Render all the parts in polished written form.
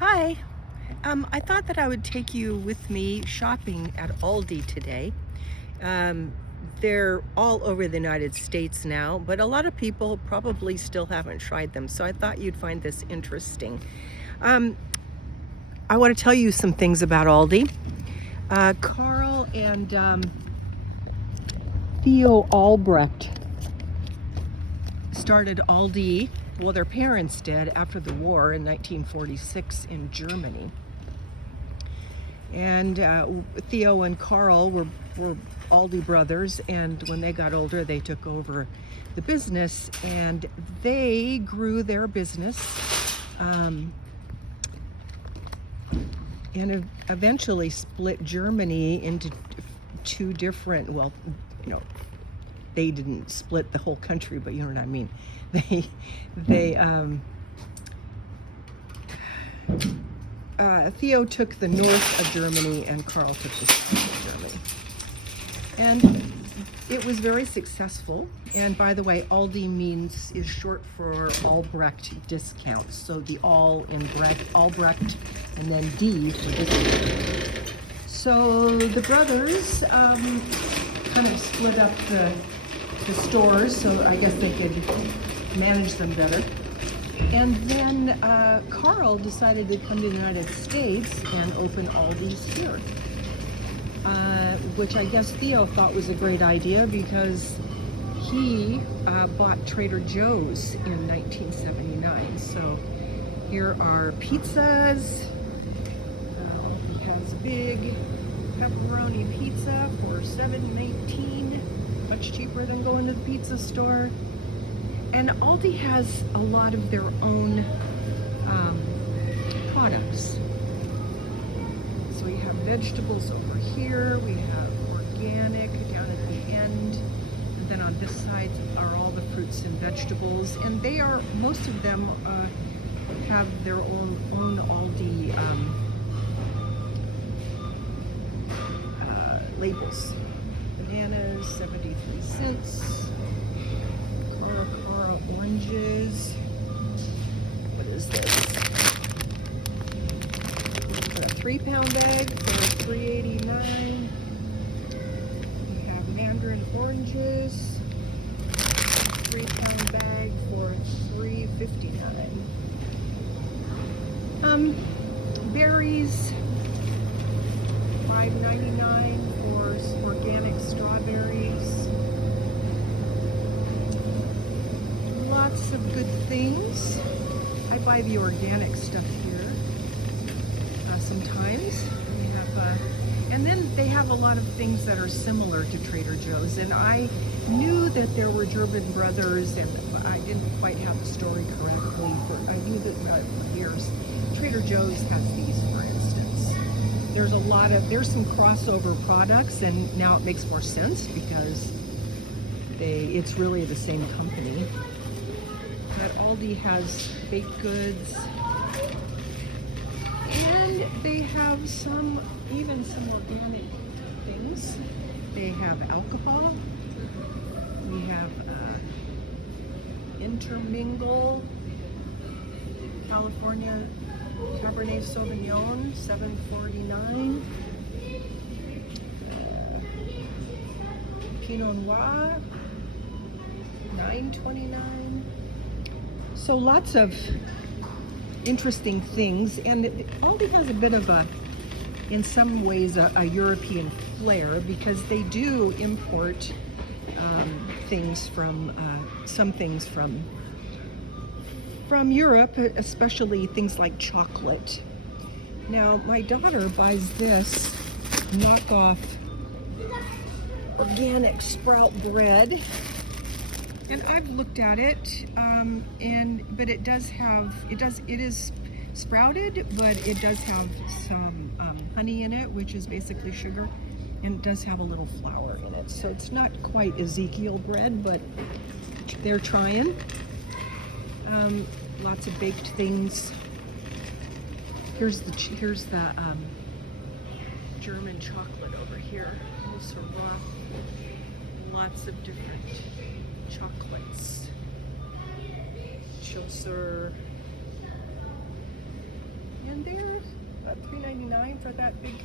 Hi. I thought that I would take you with me shopping at Aldi today. Um, they're all over the United States now, but a lot of people probably still haven't tried them, so I thought you'd find this interesting. Um, I want to tell you some things about Aldi. Carl and Theo Albrecht started Aldi, well, their parents did after the war in 1946 in Germany. And Theo and Carl were Aldi brothers, and when they got older, they took over the business, and they grew their business, um, and eventually split Germany into two different, well, you know, they didn't split the whole country, but you know what I mean. They Theo took the north of Germany and Carl took the south of Germany. And it was very successful. And by the way, Aldi is short for Albrecht discounts. So the all in Albrecht, and then D for discount. So the brothers kind of split up the stores, so I guess they could manage them better. And then Carl decided to come to the United States and open Aldi's here, which I guess Theo thought was a great idea because he bought Trader Joe's in 1979. So here are pizzas. He has big pepperoni pizza for $7.18, much cheaper than going to the pizza store. And Aldi has a lot of their own products. So we have vegetables over here, we have organic down at the end, and then on this side are all the fruits and vegetables. And they are, most of them have their own Aldi labels. Bananas, 73 cents. Cara oranges. What is this? It's a 3-pound bag for $3.89. We have mandarin oranges, 3-pound bag for $3.59. Berries, $5.99 for organic strawberries. Lots of good things. I buy the organic stuff here sometimes. We have, and then they have a lot of things that are similar to Trader Joe's. And I knew that there were German brothers, and I didn't quite have the story correctly. I knew that for years. Trader Joe's has these, for instance. There's some crossover products, and now it makes more sense because it's really the same company. But Aldi has baked goods, and they have even some organic things. They have alcohol. We have Intermingle California Cabernet Sauvignon, $7.49. Pinot Noir, $9.29. So lots of interesting things, and Aldi has a bit of in some ways, a European flair because they do import some things from Europe, especially things like chocolate. Now, my daughter buys this knockoff organic sprout bread. And I've looked at it, but it is sprouted, but it does have some honey in it, which is basically sugar, and it does have a little flour in it. So it's not quite Ezekiel bread, but they're trying. Lots of baked things. Here's the German chocolate over here. Syrah. Lots of different chocolates. Chaucer. And they're about $3.99 for that big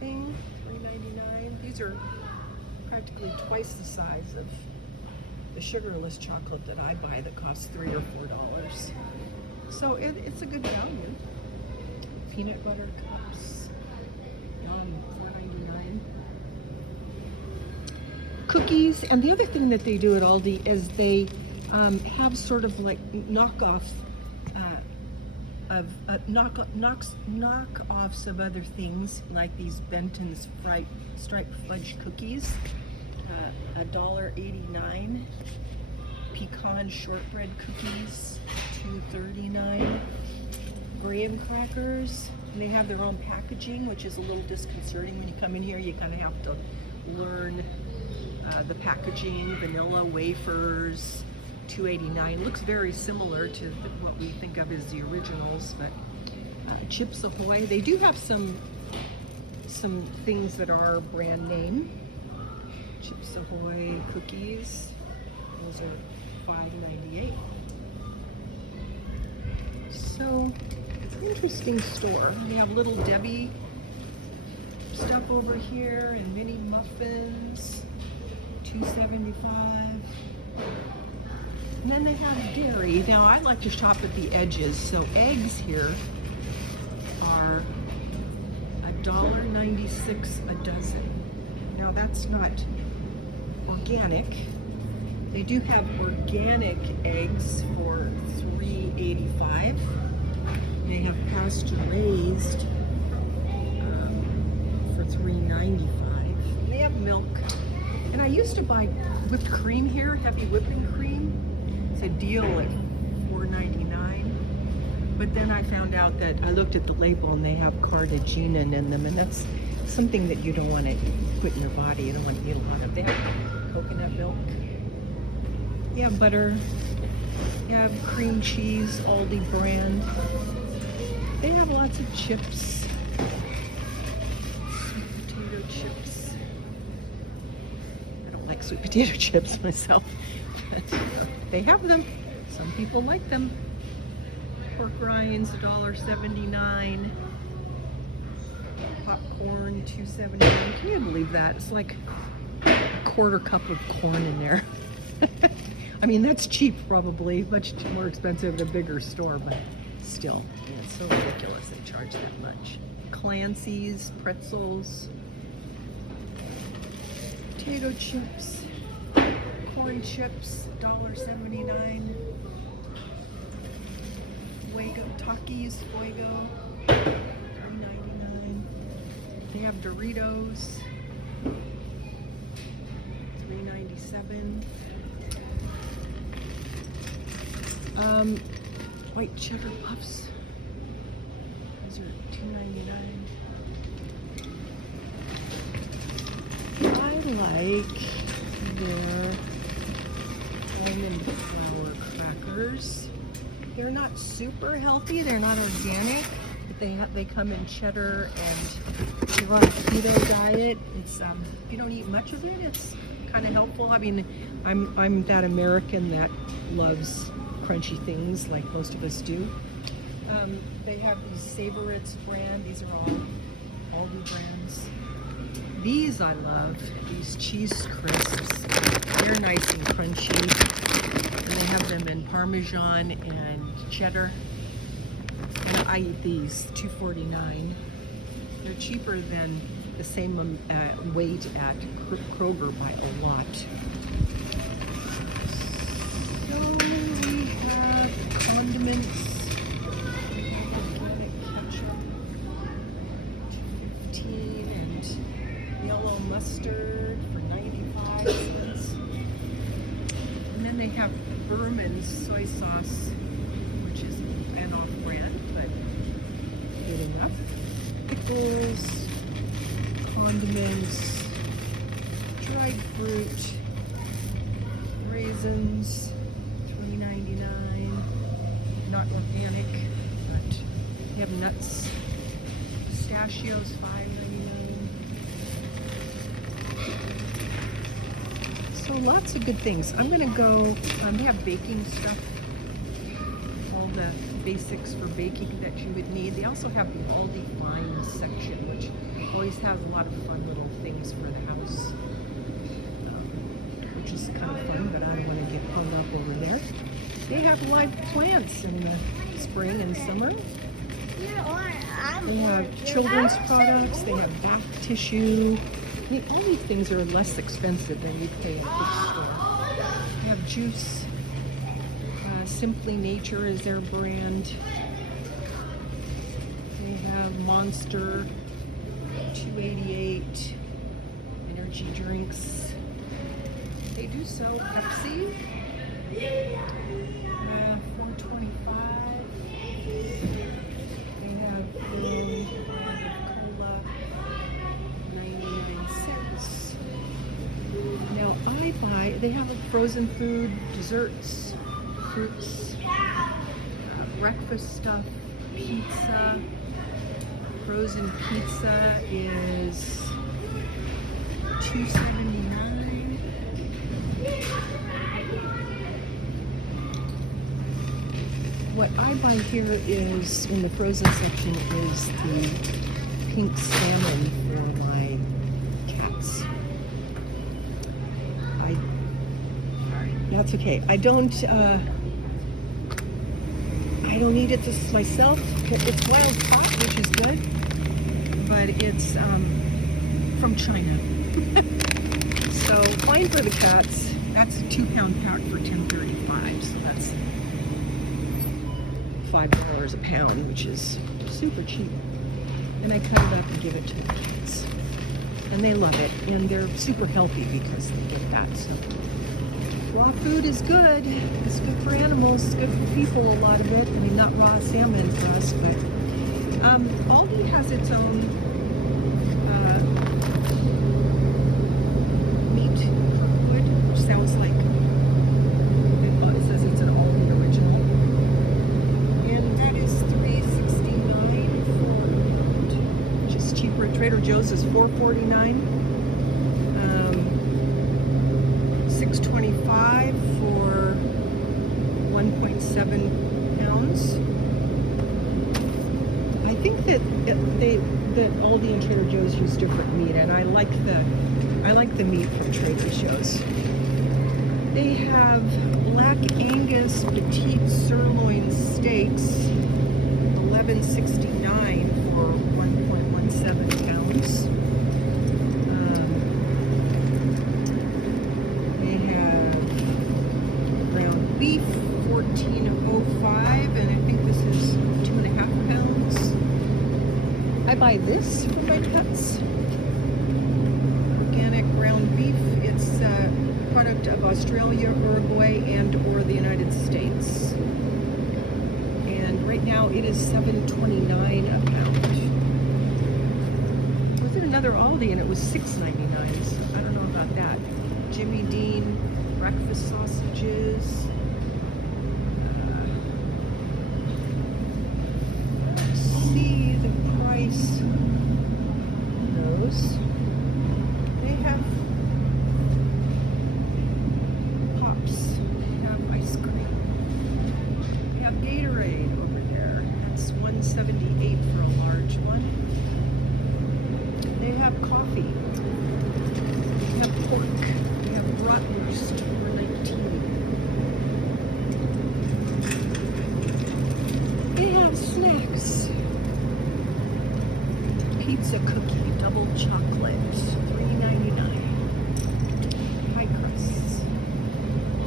thing. $3.99. These are practically twice the size of the sugarless chocolate that I buy that costs $3 or $4. So it's a good value. Peanut butter cups. $4.99. Cookies. And the other thing that they do at Aldi is they have sort of like knockoffs of other things, like these Benton's striped fudge cookies, $1.89. Pecan shortbread cookies, $2.39. Graham crackers, and they have their own packaging, which is a little disconcerting when you come in here. You kind of have to learn the packaging. Vanilla wafers, $2.89. Looks very similar to what we think of as the originals, but Chips Ahoy. They do have some things that are brand name. Chips Ahoy cookies. Those are $5.98. So it's an interesting store. They have Little Debbie stuff over here and mini muffins, $2.75. And then they have dairy. Now I like to shop at the edges, so eggs here are $1.96 a dozen. Now that's not organic. They do have organic eggs for $3.85. They have pasture raised for $3.95. They have milk. And I used to buy whipped cream here, heavy whipping cream. It's a deal at $4.99. But then I found out that I looked at the label and they have carrageenan in them, and that's something that you don't want to put in your body. You don't want to eat a lot of. They have coconut milk. You have butter. You have cream cheese, Aldi brand. They have lots of chips. Sweet potato chips. I don't like sweet potato chips myself, but they have them. Some people like them. Pork rinds, $1.79. Popcorn, $2.79. Can you believe that? It's like a quarter cup of corn in there. I mean, that's cheap probably, much more expensive than a bigger store, but still, yeah, it's so ridiculous they charge that much. Clancy's, pretzels, potato chips, corn chips, $1.79. Fuego, Takis, Fuego, $3.99. They have Doritos, $3.97. White cheddar puffs. Those are $2.99. I like their almond flour crackers. They're not super healthy. They're not organic, but they come in cheddar, and if you're on a keto diet, it's if you don't eat much of it, it's kind of helpful. I mean, I'm that American that loves crunchy things like most of us do. They have these Savorites brand. These are all Aldi brands. These I love. These cheese crisps. They're nice and crunchy. And they have them in Parmesan and cheddar. And I eat these, $2.49. They're cheaper than the same weight at Kroger by a lot. So we have condiments. Organic ketchup, $2.15, and yellow mustard for 95 cents. And then they have Berman's soy sauce, which is an off-brand, but good enough. Pickles, condiments, dried fruit, raisins, $3.99. Not organic, but they have nuts. Pistachios, $5.99. So lots of good things. I'm gonna go. They have baking stuff. All the basics for baking that you would need. They also have the Aldi Fine section, which always has a lot of fun little things for the house, which is kind of fun, but I don't want to get hung up over there. They have live plants in the spring and summer. They have children's products. They have bath tissue. All these things are less expensive than you pay at the store. They have juice. Simply Nature is their brand. They have Monster, $2.88. Energy drinks. They do sell Pepsi. $4.25. They have cola, 99 cents. Now they have a frozen food, desserts, fruits, breakfast stuff, pizza. Frozen pizza is $2.79. What I buy here is, in the frozen section, is the pink salmon for my cats. That's okay. I don't eat it myself. It's wild caught, which is good, but it's from China. So fine for the cats. That's a 2-pound pack for $10.35. So that's $5 a pound, which is super cheap. And I cut it up and give it to the kids, and they love it. And they're super healthy because they get that. So raw food is good. It's good for animals. It's good for people, a lot of it. I mean, not raw salmon for us, but Aldi has its own meat wood, which sounds like, it says it's an Aldi original. And that is $3.69 for, which is cheaper. Trader Joe's is $4.49. $6.25 for 1.7 pounds. I think that Aldi and Trader Joe's use different meat, and I like the meat from Trader Joe's. They have Black Angus petite sirloin steaks, $11.69 for 1.17 pounds. Beef, $14.05, and I think this is 2.5 pounds. I buy this for my pets. Organic ground beef. It's a product of Australia, Uruguay, and/or the United States. And right now it is $7.29 a pound. I was at another Aldi and it was $6.99, so I don't know about that. Jimmy Dean breakfast sausages. See the price on those. They have pops. They have ice cream. They have Gatorade over there. That's $1.78 for a large one. They have coffee. They have pork. They have bratwurst for $19. They have snacks. Pizza cookie, double chocolate, $3.99. Pie crusts,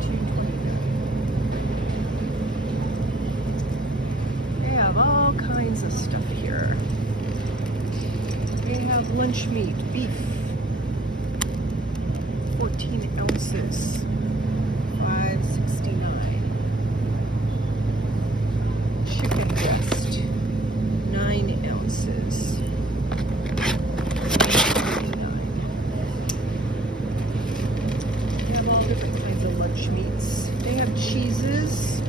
$2.29. They have all kinds of stuff here. They have lunch meat, beef, 14 ounces, $5.69. Chicken breast, 9 ounces. They have all different kinds of lunch meats. They have cheeses.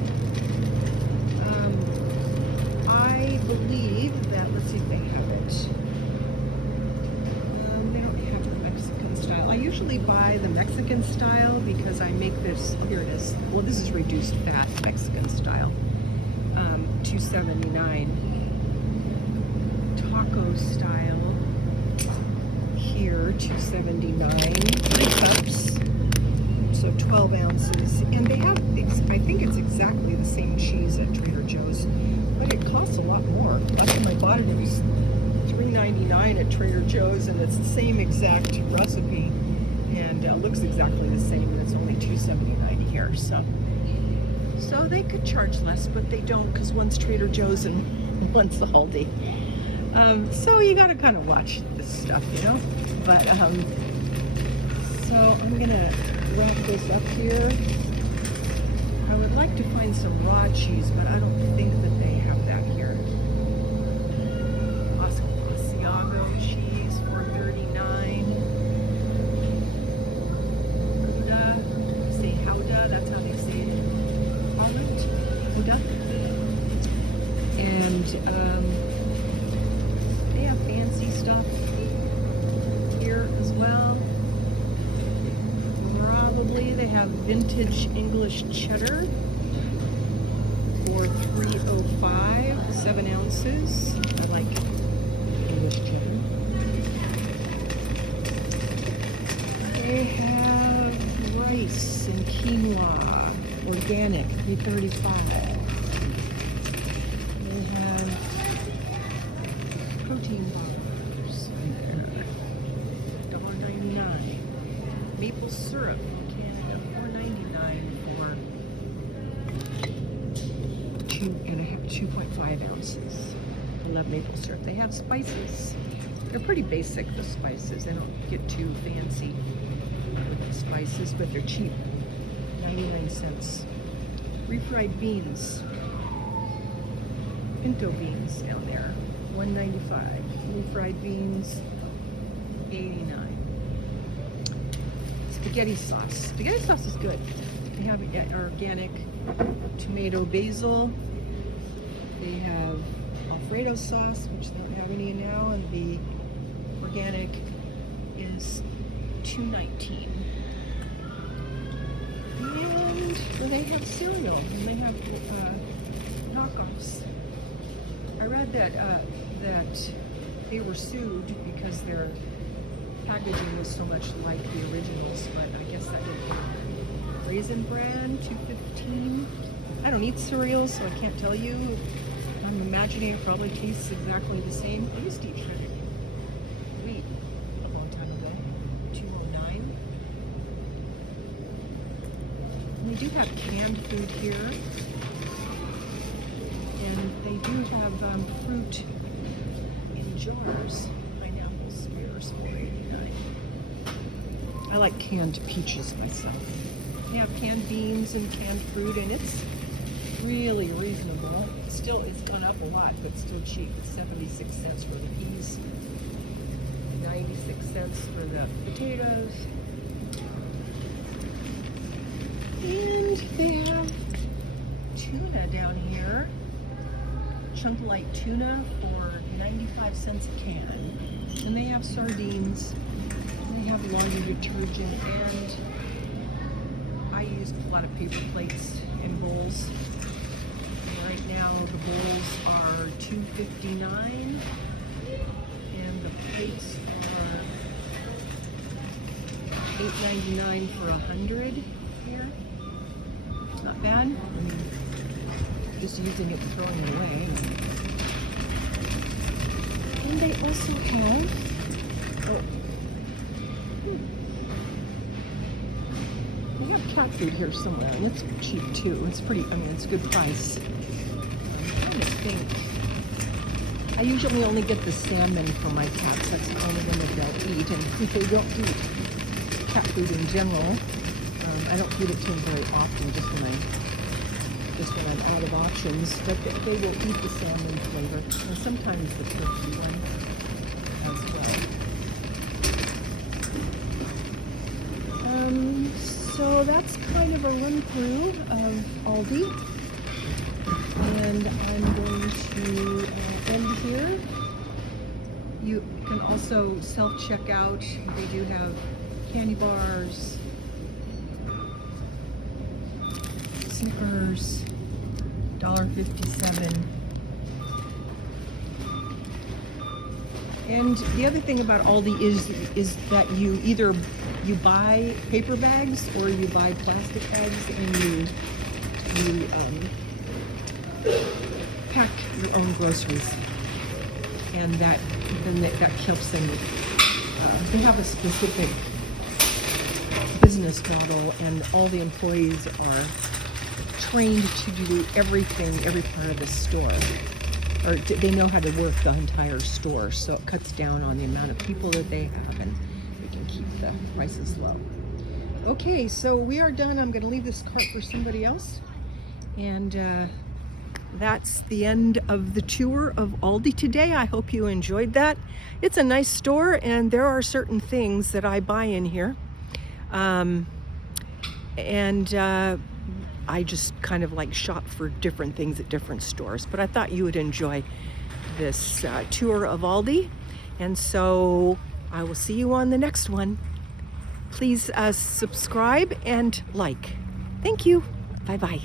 I believe that, let's see if they have it. They don't have the Mexican style. I usually buy the Mexican style because I make this, oh, here it is. Well, this is reduced fat Mexican style. $2.79. Taco style here, $2.79. 3 cups, so 12 ounces. And they have, I think it's exactly the same cheese at Trader Joe's, but it costs a lot more. Last time I bought it, it was $3.99 at Trader Joe's, and it's the same exact recipe, and looks exactly the same, and it's only $2.79 here. So they could charge less, but they don't, because one's Trader Joe's and one's the Aldi. So you got to kind of watch this stuff, you know. But so I'm gonna wrap this up here. I would like to find some raw cheese, but I don't think that they have that here. Asiago cheese, $4.39. Gouda, say Houda, that's how they say it. Houda. And they have fancy stuff here as well. Probably they have vintage English cheddar for $3.05, 7 ounces. I like English cheddar. They have rice and quinoa, organic, $3.35. They have protein bars in there, $1.99. Maple syrup from Canada, $4.99 for 2.5 ounces. I love maple syrup. They have spices. They're pretty basic, the spices. They don't get too fancy with the spices, but they're cheap. 99 cents. Refried beans. Pinto beans down there, $1.95. Refried beans, $89. Spaghetti sauce. Spaghetti sauce is good. They have organic tomato basil. They have Alfredo sauce, which they don't have any now, and the organic is $2.19. And they have cereal, and they have knockoffs. I read that they were sued because their packaging was so much like the originals, but I guess that didn't happen. Raisin Bran, $2.15. I don't eat cereals, so I can't tell you. I'm imagining it probably tastes exactly the same. I used to eat shredded wheat a long time ago, $2.09. We do have canned food here, and they do have fruit in jars. Pineapple spears, $4.89. I like canned peaches myself. They have canned beans and canned fruit, and it's really reasonable. Still, it's gone up a lot, but still cheap. It's 76 cents for the peas, 96 cents for the potatoes. And they have tuna down here. Chunk light tuna for 95 cents a can. And they have sardines. They have laundry detergent, and I use a lot of paper plates and bowls. And right now the bowls are $2.59, and the plates are $8.99 for 100 here. Not bad. I mean, just using it and throwing it away. And they also have they have cat food here somewhere, and it's cheap too. It's pretty, I mean, it's a good price. I'm trying to think. I usually only get the salmon for my cats. That's the only one that they'll eat, and they don't eat cat food in general. I don't feed it to them very often, just when I'm out of options. But they will eat the salmon flavor, and sometimes the turkey one as well. So that's kind of a run through of Aldi, and I'm going to end here. You can also self-check out. They do have candy bars, snickers, $1.57. And the other thing about Aldi is that you buy paper bags or you buy plastic bags, and you pack your own groceries, and that helps them. They have a specific business model, and all the employees are trained to do everything, every part of the store. Or they know how to work the entire store, so it cuts down on the amount of people that they have, and they can keep the prices low. Okay, so we are done. I'm going to leave this cart for somebody else, and that's the end of the tour of Aldi today. I hope you enjoyed that. It's a nice store, and there are certain things that I buy in here, I just kind of like shop for different things at different stores, but I thought you would enjoy this tour of Aldi, and so I will see you on the next one. Please subscribe and like. Thank you. Bye-bye.